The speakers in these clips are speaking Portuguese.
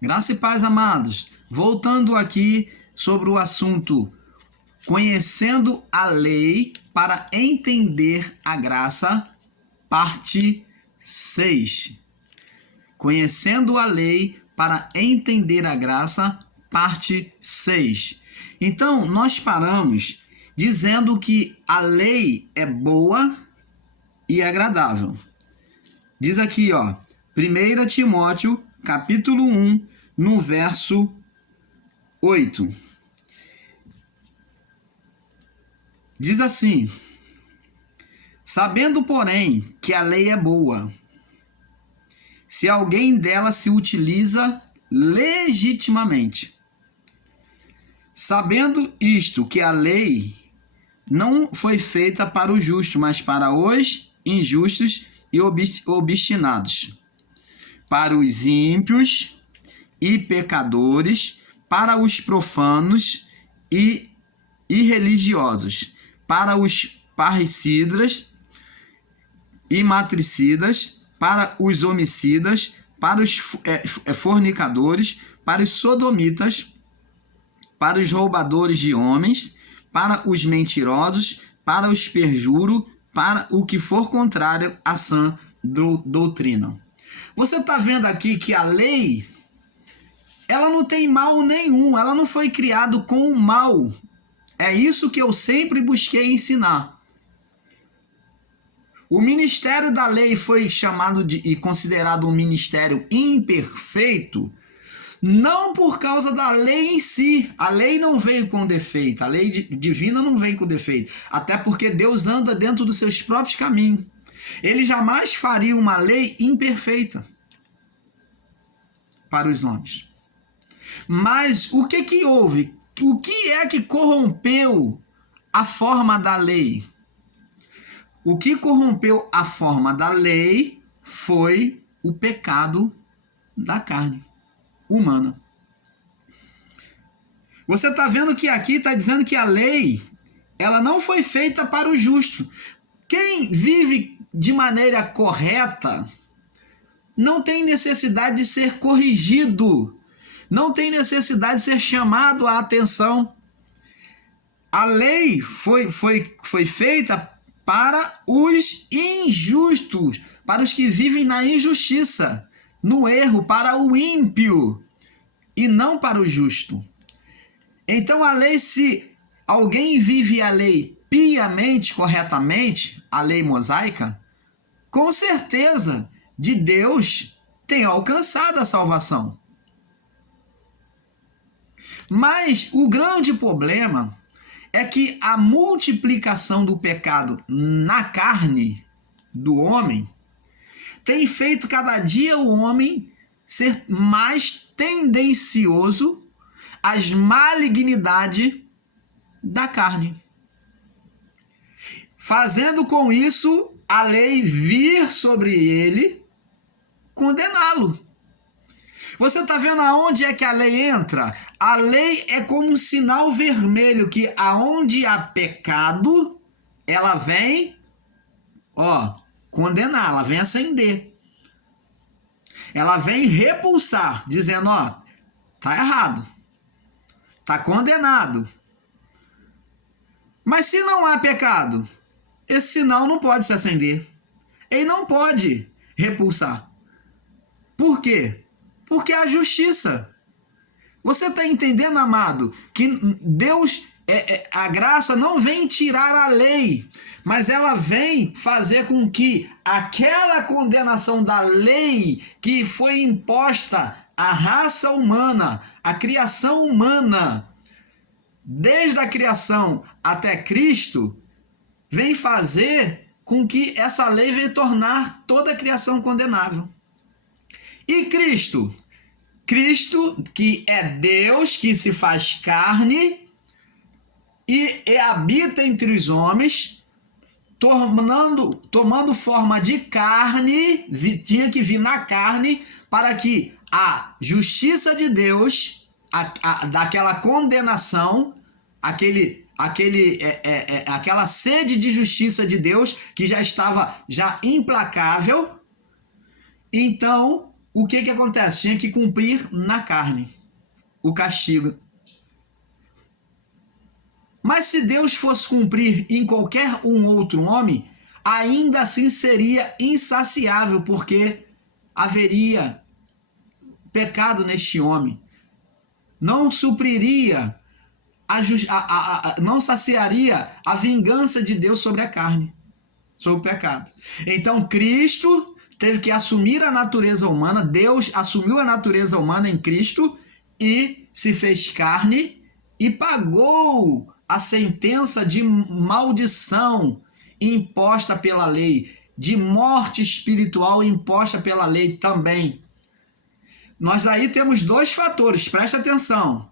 Graça e paz, amados. Voltando aqui sobre o assunto conhecendo a lei para entender a graça, parte 6. Conhecendo a lei para entender a graça, parte 6. Então, nós paramos dizendo que a lei é boa e agradável. Diz aqui, 1 Timóteo, capítulo 1, no verso 8. Diz assim: sabendo, porém, que a lei é boa, se alguém dela se utiliza legitimamente. Sabendo isto, que a lei não foi feita para o justo, mas para os injustos e obstinados, para os ímpios e pecadores, para os profanos e irreligiosos, para os parricidas e matricidas, para os homicidas, para os fornicadores, para os sodomitas, para os roubadores de homens, para os mentirosos, para os perjuros, para o que for contrário à sã doutrina. Você está vendo aqui que a lei, ela não tem mal nenhum, ela não foi criada com o mal. É isso que eu sempre busquei ensinar. O ministério da lei foi chamado e considerado um ministério imperfeito, não por causa da lei em si. A lei não veio com defeito, a lei divina não vem com defeito, até porque Deus anda dentro dos seus próprios caminhos. Ele jamais faria uma lei imperfeita para os homens. Mas o que houve? O que é que corrompeu a forma da lei? O que corrompeu a forma da lei foi o pecado da carne humana. Você está vendo que aqui está dizendo que a lei, ela não foi feita para o justo. Quem vive de maneira correta não tem necessidade de ser corrigido, não tem necessidade de ser chamado a atenção. A lei foi feita para os injustos, para os que vivem na injustiça, no erro, para o ímpio e não para o justo. Então a lei, se alguém vive a lei piamente, corretamente, a lei mosaica, com certeza de Deus tem alcançado a salvação. Mas o grande problema é que a multiplicação do pecado na carne do homem tem feito cada dia o homem ser mais tendencioso às malignidades da carne, fazendo com isso a lei vir sobre ele condená-lo. Você está vendo aonde é que a lei entra? A lei é como um sinal vermelho que aonde há pecado, ela vem, condenar, ela vem acender. Ela vem repulsar, dizendo, tá errado, tá condenado. Mas se não há pecado, esse sinal não pode se acender. Ele não pode repulsar. Por quê? Porque é a justiça. Você está entendendo, amado, que Deus, a graça não vem tirar a lei, mas ela vem fazer com que aquela condenação da lei que foi imposta à raça humana, à criação humana, desde a criação até Cristo, vem fazer com que essa lei venha tornar toda a criação condenável. E Cristo, que é Deus, que se faz carne e habita entre os homens, tomando forma de carne, tinha que vir na carne para que a justiça de Deus, daquela condenação, aquela sede de justiça de Deus que já estava implacável, então o que acontece? Tinha que cumprir na carne o castigo. Mas se Deus fosse cumprir em qualquer outro homem, ainda assim seria insaciável, porque haveria pecado neste homem. Não supriria, não saciaria a vingança de Deus sobre a carne, sobre o pecado. Então Cristo teve que assumir a natureza humana, Deus assumiu a natureza humana em Cristo e se fez carne e pagou a sentença de maldição imposta pela lei, de morte espiritual imposta pela lei também. Nós aí temos dois fatores, presta atenção.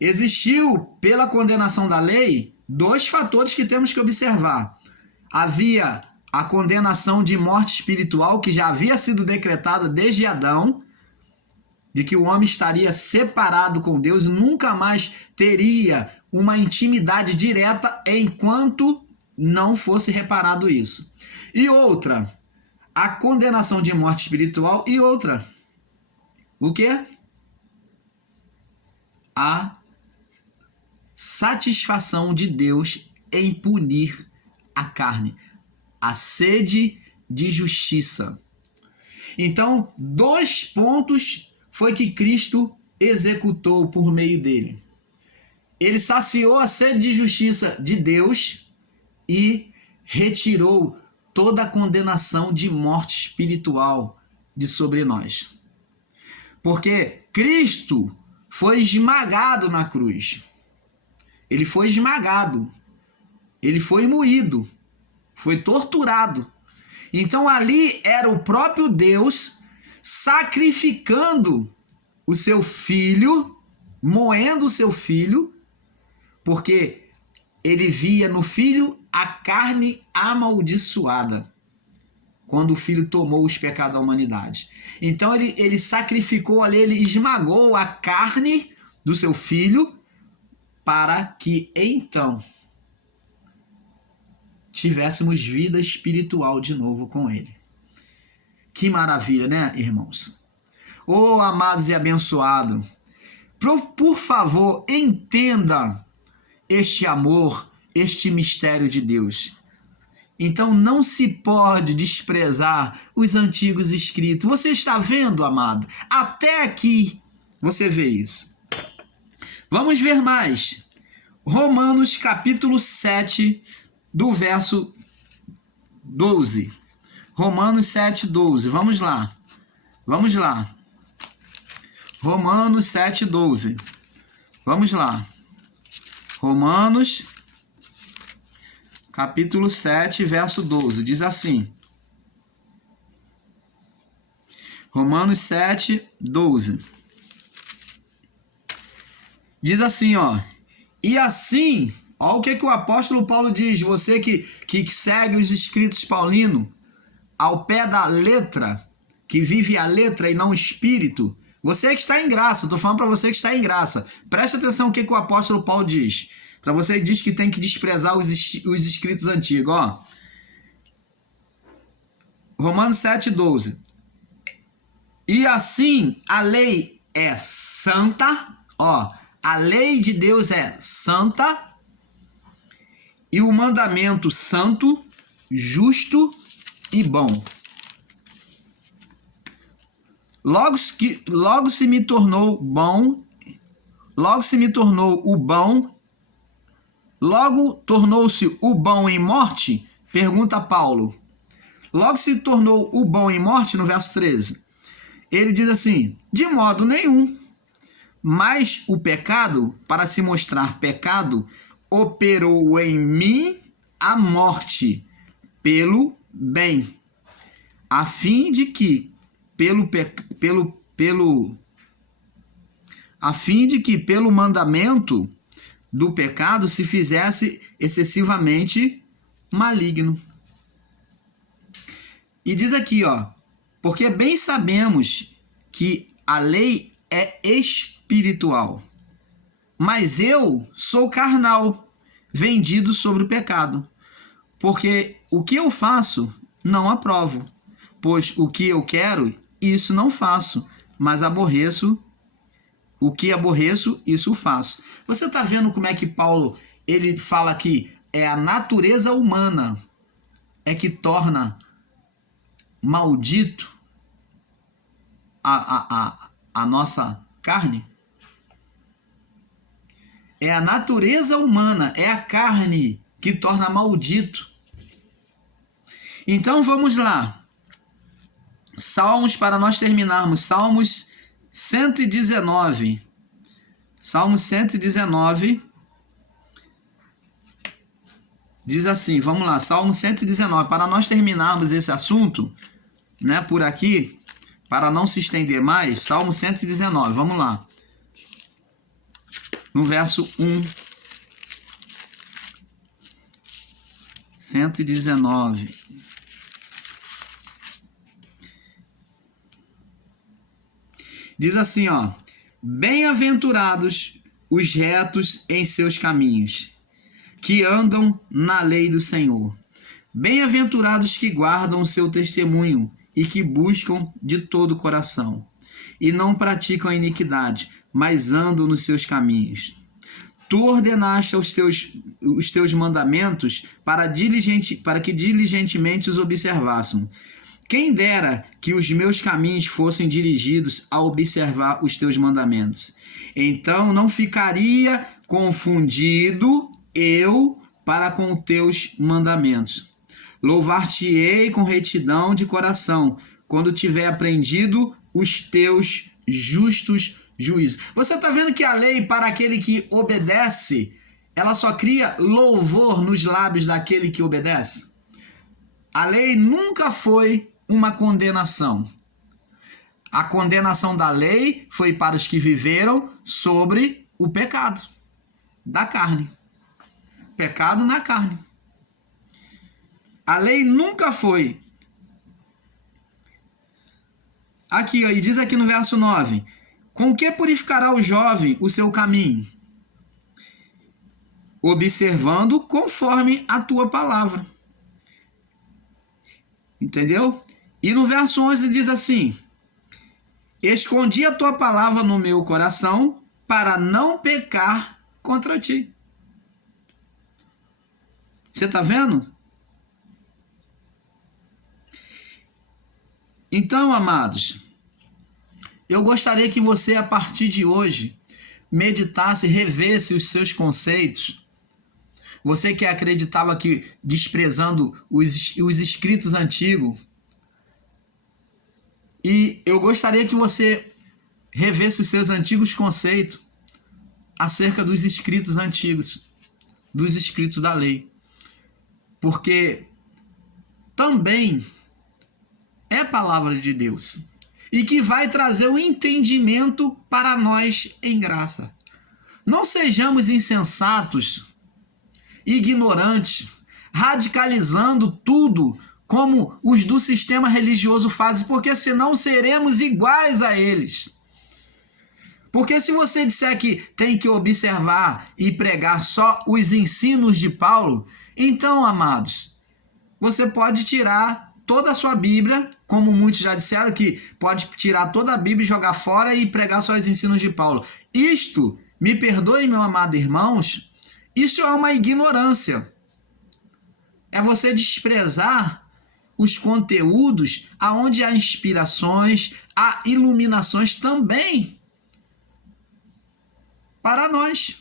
Existiu, pela condenação da lei, dois fatores que temos que observar. Havia a condenação de morte espiritual, que já havia sido decretada desde Adão, de que o homem estaria separado com Deus e nunca mais teria uma intimidade direta enquanto não fosse reparado isso. E outra, a condenação de morte espiritual. E outra, o quê? A satisfação de Deus em punir a carne, a sede de justiça. Então, 2 pontos foi que Cristo executou por meio dele. Ele saciou a sede de justiça de Deus e retirou toda a condenação de morte espiritual de sobre nós. Porque Cristo foi esmagado na cruz. Ele foi esmagado. Ele foi moído. Foi torturado. Então ali era o próprio Deus sacrificando o seu filho, moendo o seu filho, porque ele via no filho a carne amaldiçoada, quando o filho tomou os pecados da humanidade. Então ele sacrificou ali, ele esmagou a carne do seu filho, para que então tivéssemos vida espiritual de novo com ele. Que maravilha, né, irmãos? Oh, amados e abençoados, por favor, entenda este amor, este mistério de Deus. Então não se pode desprezar os antigos escritos. Você está vendo, amado? Até aqui você vê isso. Vamos ver mais. Romanos capítulo 7, do verso 12. Romanos 7, 12. Vamos lá. Vamos lá. Romanos 7, 12. Vamos lá. Romanos capítulo 7, verso 12. Diz assim. Romanos 7, 12. Diz assim, ó. E assim, ó o que o apóstolo Paulo diz. Você que segue os escritos paulinos ao pé da letra, que vive a letra e não o espírito. Você que está em graça, estou falando para você que está em graça. Preste atenção o que o apóstolo Paulo diz. Para você que diz que tem que desprezar os escritos antigos, ó. Romanos 7, 12. E assim a lei é santa, ó. A lei de Deus é santa e o mandamento santo, justo e bom. Logo se me tornou bom, logo se me tornou o bom, logo tornou-se o bom em morte? Pergunta Paulo. Logo se tornou o bom em morte, no verso 13. Ele diz assim, de modo nenhum. Mas o pecado, para se mostrar pecado, operou em mim a morte pelo bem, a fim de que pelo mandamento do pecado se fizesse excessivamente maligno. E diz aqui, ó, porque bem sabemos que a lei é espiritual, mas eu sou carnal, vendido sobre o pecado, porque o que eu faço não aprovo, pois o que eu quero, isso não faço, mas aborreço o que aborreço, isso faço. Você está vendo como é que Paulo ele fala que é a natureza humana é que torna maldito a nossa carne? É a natureza humana, é a carne que torna maldito. Então vamos lá. Salmos, para nós terminarmos. Salmos 119. Salmos 119. Diz assim, vamos lá, Salmo 119. Para nós terminarmos esse assunto, né, por aqui, para não se estender mais, Salmo 119, vamos lá. No verso 1. 119. Diz assim, ó: bem-aventurados os retos em seus caminhos, que andam na lei do Senhor. Bem-aventurados que guardam o seu testemunho e que buscam de todo o coração, e não praticam a iniquidade, mas andam nos seus caminhos. Tu ordenaste os teus mandamentos para que diligentemente os observássemos. Quem dera que os meus caminhos fossem dirigidos a observar os teus mandamentos. Então não ficaria confundido eu para com os teus mandamentos. Louvar-te-ei com retidão de coração, quando tiver aprendido os teus justos juízos. Você está vendo que a lei, para aquele que obedece, ela só cria louvor nos lábios daquele que obedece? A lei nunca foi uma condenação. A condenação da lei foi para os que viveram sobre o pecado da carne. Pecado na carne. A lei nunca foi. Aqui, ó, e diz aqui no verso 9: com que purificará o jovem o seu caminho? Observando conforme a tua palavra. Entendeu? E no verso 11 diz assim: escondi a tua palavra no meu coração para não pecar contra ti. Você está vendo? Então, amados, eu gostaria que você, a partir de hoje, meditasse, revesse os seus conceitos. Você que acreditava que, desprezando os escritos antigos, e eu gostaria que você revesse os seus antigos conceitos acerca dos escritos antigos, dos escritos da lei. Porque também é palavra de Deus e que vai trazer o entendimento para nós em graça. Não sejamos insensatos, ignorantes, radicalizando tudo como os do sistema religioso fazem, porque senão seremos iguais a eles. Porque se você disser que tem que observar e pregar só os ensinos de Paulo, então, amados, você pode tirar toda a sua Bíblia, como muitos já disseram, que pode tirar toda a Bíblia e jogar fora e pregar só os ensinos de Paulo. Isto, me perdoe, meu amado irmãos, isso é uma ignorância. É você desprezar os conteúdos aonde há inspirações, há iluminações também para nós.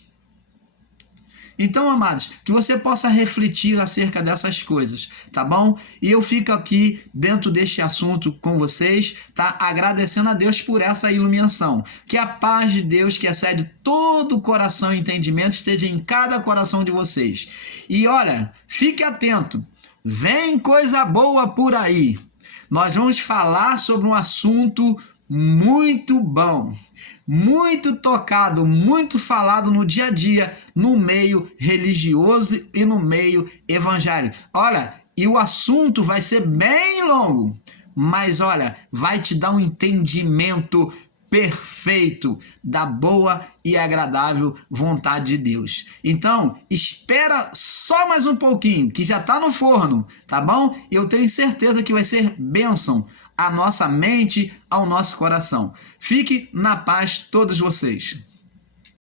Então, amados, que você possa refletir acerca dessas coisas, tá bom? E eu fico aqui dentro deste assunto com vocês, tá? Agradecendo a Deus por essa iluminação. Que a paz de Deus, que excede todo o coração e entendimento, esteja em cada coração de vocês. E olha, fique atento, vem coisa boa por aí. Nós vamos falar sobre um assunto muito bom, muito tocado, muito falado no dia a dia, no meio religioso e no meio evangélico. Olha, e o assunto vai ser bem longo, mas olha, vai te dar um entendimento perfeito da boa e agradável vontade de Deus. Então, espera só mais um pouquinho, que já está no forno, tá bom? Eu tenho certeza que vai ser bênção à nossa mente, ao nosso coração. Fique na paz todos vocês.